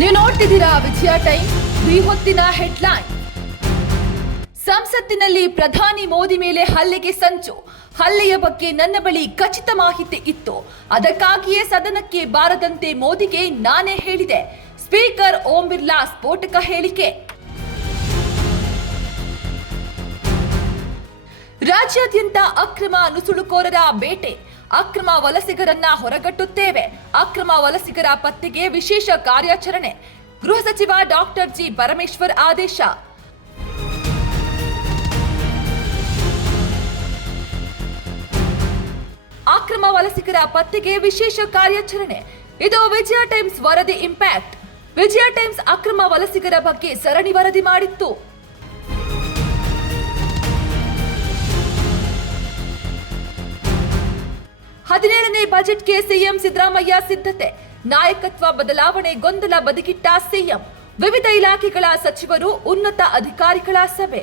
ನೀವು ನೋಡ್ತಿದ್ದೀರಾ ವಿಜಯ ಟೈಮ್. ಈ ಹೊತ್ತಿನ ಹೆಡ್ಲೈನ್. ಸಂಸತ್ತಿನಲ್ಲಿ ಪ್ರಧಾನಿ ಮೋದಿ ಮೇಲೆ ಹಲ್ಲೆಗೆ ಸಂಚು. ಹಲ್ಲೆಯ ಬಗ್ಗೆ ನನ್ನ ಬಳಿ ಖಚಿತ ಮಾಹಿತಿ ಇತ್ತು, ಅದಕ್ಕಾಗಿಯೇ ಸದನಕ್ಕೆ ಬಾರದಂತೆ ಮೋದಿಗೆ ನಾನೇ ಹೇಳಿದೆ. ಸ್ಪೀಕರ್ ಓಂ ಬಿರ್ಲಾ ಸ್ಫೋಟಕ ಹೇಳಿಕೆ. ರಾಜ್ಯಾದ್ಯಂತ ಅಕ್ರಮ ನುಸುಳುಕೋರರ ಬೇಟೆ. ಅಕ್ರಮ ವಲಸಿಗರನ್ನ ಹೊರಗಟ್ಟುತ್ತೇವೆ. ಅಕ್ರಮ ವಲಸಿಗರ ಪತ್ತೆಗೆ ವಿಶೇಷ ಕಾರ್ಯಾಚರಣೆ. ಗೃಹ ಸಚಿವ ಡಾಕ್ಟರ್ ಜಿ ಪರಮೇಶ್ವರ್ ಆದೇಶ. ಅಕ್ರಮ ವಲಸಿಗರ ಪತ್ತೆಗೆ ವಿಶೇಷ ಕಾರ್ಯಾಚರಣೆ. ಇದು ವಿಜಯ ಟೈಮ್ಸ್ ವರದಿ ಇಂಪ್ಯಾಕ್ಟ್. ವಿಜಯ ಟೈಮ್ಸ್ ಅಕ್ರಮ ವಲಸಿಗರ ಬಗ್ಗೆ ಸರಣಿ ವರದಿ ಮಾಡಿತ್ತು. 17ನೇ ಬಜೆಟ್ಗೆ ಸಿಎಂ ಸಿದ್ದರಾಮಯ್ಯ ಸಿದ್ಧತೆ. ನಾಯಕತ್ವ ಬದಲಾವಣೆ ಗೊಂದಲ ಬದಿಗಿಟ್ಟ ಸಿಎಂ. ವಿವಿಧ ಇಲಾಖೆಗಳ ಸಚಿವರು, ಉನ್ನತ ಅಧಿಕಾರಿಗಳ ಸಭೆ.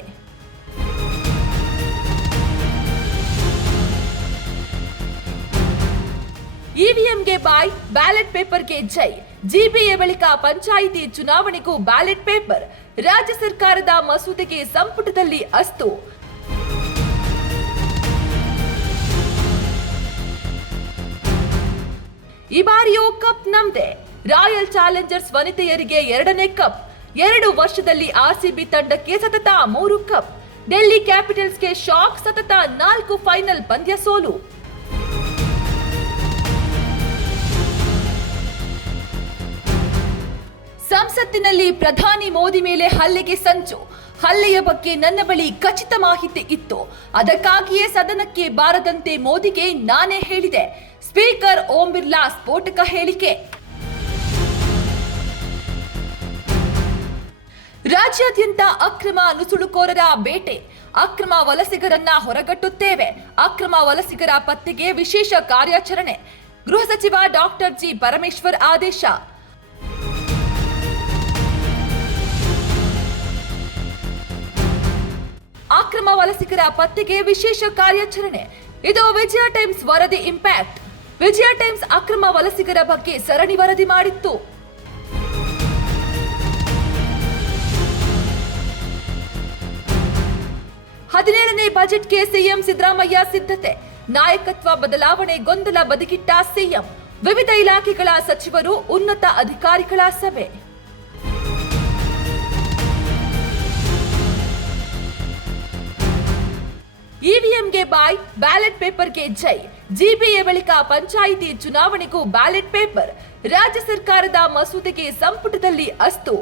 ಇವಿಎಂಗೆ ಬಾಯ್, ಬ್ಯಾಲೆಟ್ ಪೇಪರ್ಗೆ ಜೈ. ಜಿಬಿಎ ಬಳಿಕ ಪಂಚಾಯಿತಿ ಚುನಾವಣೆಗೂ ಬ್ಯಾಲೆಟ್ ಪೇಪರ್. ರಾಜ್ಯ ಸರ್ಕಾರದ ಮಸೂದೆಗೆ ಸಂಪುಟದಲ್ಲಿ ಅಸ್ತು. ಈ ಬಾರಿಯೂ ಕಪ್ ನಮ್ದೆ. ರಾಯಲ್ ಚಾಲೆಂಜರ್ಸ್ ವನಿತೆಯರಿಗೆ 2ನೇ ಕಪ್. 2 ವರ್ಷದಲ್ಲಿ ಆರ್ಸಿಬಿ ತಂಡಕ್ಕೆ ಸತತ 3 ಕಪ್. ಡೆಲ್ಲಿ ಕ್ಯಾಪಿಟಲ್ಸ್ಗೆ ಶಾಕ್, ಸತತ 4 ಫೈನಲ್ ಪಂದ್ಯ ಸೋಲು. ಸಂಸತ್ತಿನಲ್ಲಿ ಪ್ರಧಾನಿ ಮೋದಿ ಮೇಲೆ ಹಲ್ಲೆಗೆ ಸಂಚು. ಹಲ್ಲೆಯ ಬಗ್ಗೆ ನನ್ನ ಬಳಿ ಖಚಿತ ಮಾಹಿತಿ ಇತ್ತು, ಅದಕ್ಕಾಗಿಯೇ ಸದನಕ್ಕೆ ಬಾರದಂತೆ ಮೋದಿಗೆ ನಾನೇ ಹೇಳಿದೆ. ಸ್ಪೀಕರ್ ಓಂ ಬಿರ್ಲಾ ಸ್ಫೋಟಕ ಹೇಳಿಕೆ. ರಾಜ್ಯಾದ್ಯಂತ ಅಕ್ರಮ ನುಸುಳುಕೋರರ ಬೇಟೆ. ಅಕ್ರಮ ವಲಸಿಗರನ್ನ ಹೊರಗಟ್ಟುತ್ತೇವೆ. ಅಕ್ರಮ ವಲಸಿಗರ ಪತ್ತೆಗೆ ವಿಶೇಷ ಕಾರ್ಯಾಚರಣೆ. ಗೃಹ ಸಚಿವ ಡಾಕ್ಟರ್ ಜಿ ಪರಮೇಶ್ವರ್ ಆದೇಶ. ಅಕ್ರಮ ವಲಸಿಗರ ಪತ್ತೆಗೆ ವಿಶೇಷ ಕಾರ್ಯಾಚರಣೆ. ಇದು ವಿಜಯ ಟೈಮ್ಸ್ ವರದಿ ಇಂಪ್ಯಾಕ್ಟ್. ವಿಜಯ ಟೈಮ್ಸ್ ಅಕ್ರಮ ವಲಸಿಗರ ಬಗ್ಗೆ ಸರಣಿ ವರದಿ ಮಾಡಿತ್ತು. 17ನೇ ಬಜೆಟ್ಗೆ ಸಿಎಂ ಸಿದ್ದರಾಮಯ್ಯ ಸಿದ್ಧತೆ. ನಾಯಕತ್ವ ಬದಲಾವಣೆ ಗೊಂದಲ ಬದಿಗಿಟ್ಟ ಸಿಎಂ. ವಿವಿಧ ಇಲಾಖೆಗಳ ಸಚಿವರು, ಉನ್ನತ ಅಧಿಕಾರಿಗಳ ಸಭೆ. ಇವಿಎಂಗೆ ಬಾಯ್, ಬ್ಯಾಲೆಟ್ ಪೇಪರ್ಗೆ ಜೈ. ಜಿಬಿಎ ಬಳಿಕ ಪಂಚಾಯಿತಿ ಚುನಾವಣೆಗೂ ಬ್ಯಾಲೆಟ್ ಪೇಪರ್. ರಾಜ್ಯ ಸರ್ಕಾರದ ಮಸೂದೆಗೆ ಸಂಪುಟದಲ್ಲಿ ಅಸ್ತು.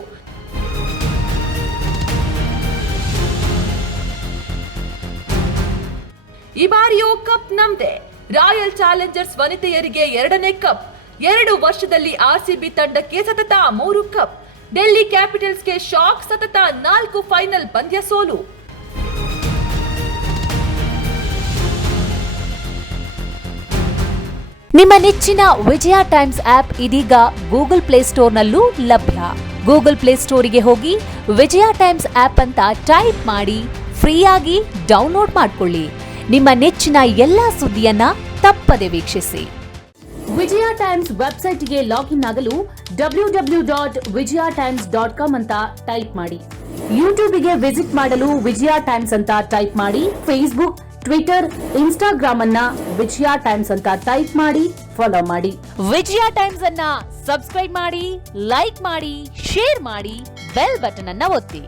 ಈ ಬಾರಿಯೂ ಕಪ್ ನಮ್ದೆ. ರಾಯಲ್ ಚಾಲೆಂಜರ್ಸ್ ವನಿತೆಯರಿಗೆ 2ನೇ ಕಪ್. 2 ವರ್ಷದಲ್ಲಿ ಆರ್ಸಿಬಿ ತಂಡಕ್ಕೆ ಸತತ 3 ಕಪ್. ಡೆಲ್ಲಿ ಕ್ಯಾಪಿಟಲ್ಸ್ಗೆ ಶಾಕ್, ಸತತ 4 ಫೈನಲ್ ಪಂದ್ಯ ಸೋಲು. ನಿಮ್ಮ ನೆಚ್ಚಿನ ವಿಜಯ ಟೈಮ್ಸ್ ಆಪ್ ಇದೀಗ ಗೂಗಲ್ ಪ್ಲೇಸ್ಟೋರ್ನಲ್ಲೂ ಲಭ್ಯ. ಗೂಗಲ್ ಪ್ಲೇಸ್ಟೋರಿಗೆ ಹೋಗಿ ವಿಜಯ ಟೈಮ್ಸ್ ಆಪ್ ಅಂತ ಟೈಪ್ ಮಾಡಿ ಫ್ರೀಯಾಗಿ ಡೌನ್ಲೋಡ್ ಮಾಡಿಕೊಳ್ಳಿ. ನಿಮ್ಮ ನೆಚ್ಚಿನ ಎಲ್ಲಾ ಸುದ್ದಿಯನ್ನ ತಪ್ಪದೆ ವೀಕ್ಷಿಸಿ. ವಿಜಯ ಟೈಮ್ಸ್ ವೆಬ್ಸೈಟ್ಗೆ ಲಾಗಿನ್ ಆಗಲು www.vijayatimes.com ಅಂತ ಟೈಪ್ ಮಾಡಿ. ಯೂಟ್ಯೂಬ್ಗೆ ವಿಸಿಟ್ ಮಾಡಲು ವಿಜಯ ಟೈಮ್ಸ್ ಅಂತ ಟೈಪ್ ಮಾಡಿ. ಫೇಸ್ಬುಕ್, ಟ್ವಿಟರ್, ಇನ್ಸ್ಟಾಗ್ರಾಮ್ ಅನ್ನ ವಿಜಯ ಟೈಮ್ಸ್ ಅಂತ ಟೈಪ್ ಮಾಡಿ, ಫಾಲೋ ಮಾಡಿ. ವಿಜಯ ಟೈಮ್ಸ್ ಅನ್ನ ಸಬ್ಸ್ಕ್ರೈಬ್ ಮಾಡಿ, ಲೈಕ್ ಮಾಡಿ, ಶೇರ್ ಮಾಡಿ, ಬೆಲ್ ಬಟನ್ ಅನ್ನ ಒತ್ತಿ.